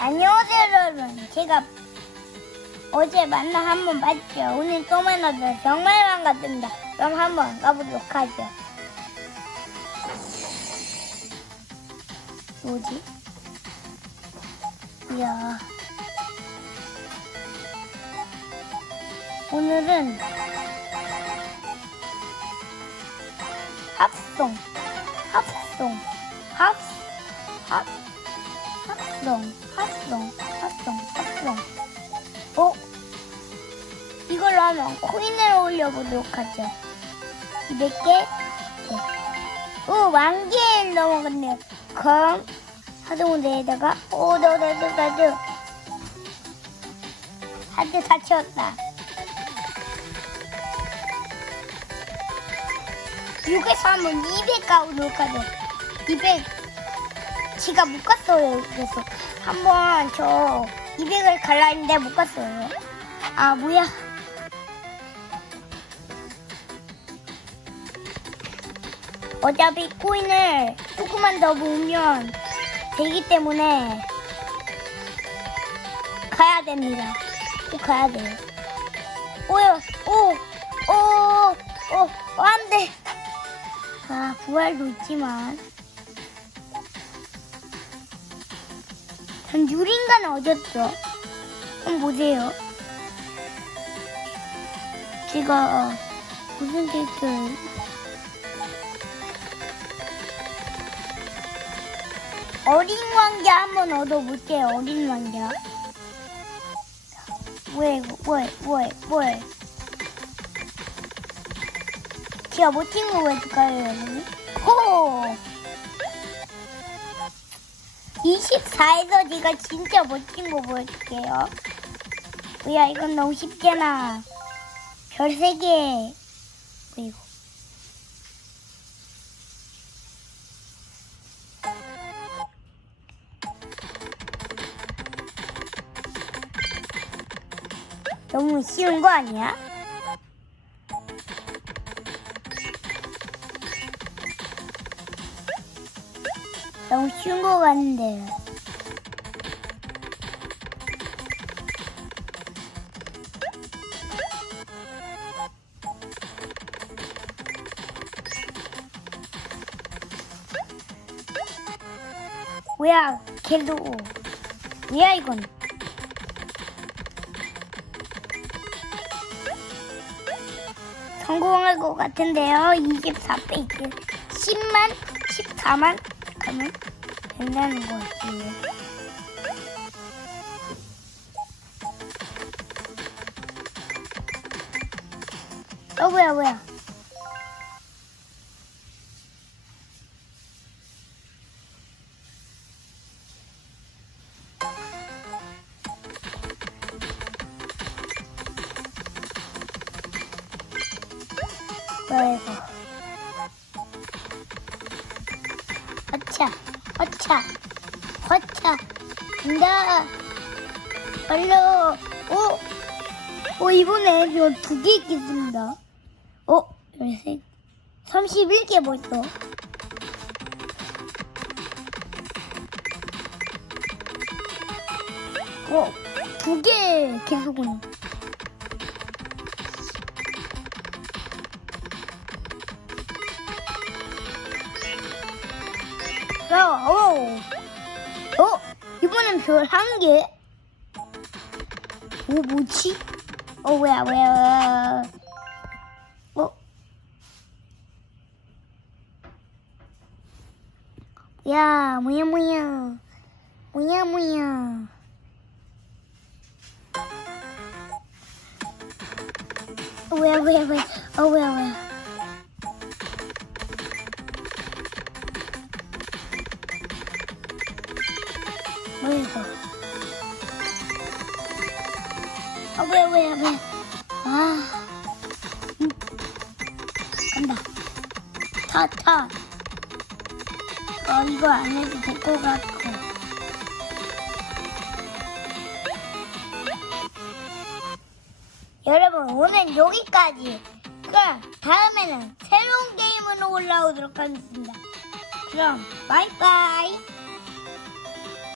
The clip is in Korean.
안녕하세요 여러분 제가 어제 만나 한 번 봤죠. 오늘 또 만나서 정말 반갑습니다. 그럼 한번 가보도록 하죠. 뭐지? 이야. 오늘은 합송 합송 합 합, 합송 합송 합송 합송 어? 이걸로 하면 코인을 올려보도록 하죠. 200개? 네. 오 만개 넘어갔네요 그럼 하드모드에다가 오 너 너 너 너너. 하드 다 채웠다. 6에서 한번 200 가보도록 하죠. 200 제가 못 갔어요. 그래서 한번 저 200을 갈라 했는데 못 갔어요. 아 뭐야? 어차피 코인을 조금만 더 모으면 되기 때문에 가야 됩니다. 꼭 가야 돼요. 오요 오 오오 안돼. 아 부활도 있지만 전 유린간은 어졌죠? 한번 보세요. 제가 어, 무슨 데이트를 어린 왕자 한번 얻어볼게요. 어린 왕자. 왜, 왜, 왜, 왜? 제가 못친 거 보여줄까요, 여러분? 호! 24에서 제가 진짜 멋진 거 보여줄게요. 뭐야, 이건 너무 쉽잖아. 별 3개. 그리고. 너무 쉬운 거 아니야? 너무 쉬운 거 같은데요. 뭐야, 걔도. 뭐야, 이건. 성공할 것 같은데요. 24페이지. 10만, 14만 가면 된다는 거지. 어, 뭐야, 뭐야. 뭐야, 이거. 어차, 어차, 어차, 간다. 얼른, 오, 오, 이번에 저두개 있겠습니다. 어, 열셋, 31개 벌써. 어, 두개 계속 오네. 야, 어. 어? 이번엔 별 한 개? 오, 뭐지? 어, 뭐야, 뭐야. 어? 야, 뭐야, 뭐야. 뭐야, 뭐야. 어, 뭐야, 뭐야, 뭐야. 어, 뭐야. 뭐야, 아, 왜, 왜, 왜. 아. 음. 간다. 타, 타. 어, 이거 안 해도 될 것 같고. 여러분, 오늘 여기까지. 그럼 다음에는 새로운 게임으로 올라오도록 하겠습니다. 그럼 바이바이.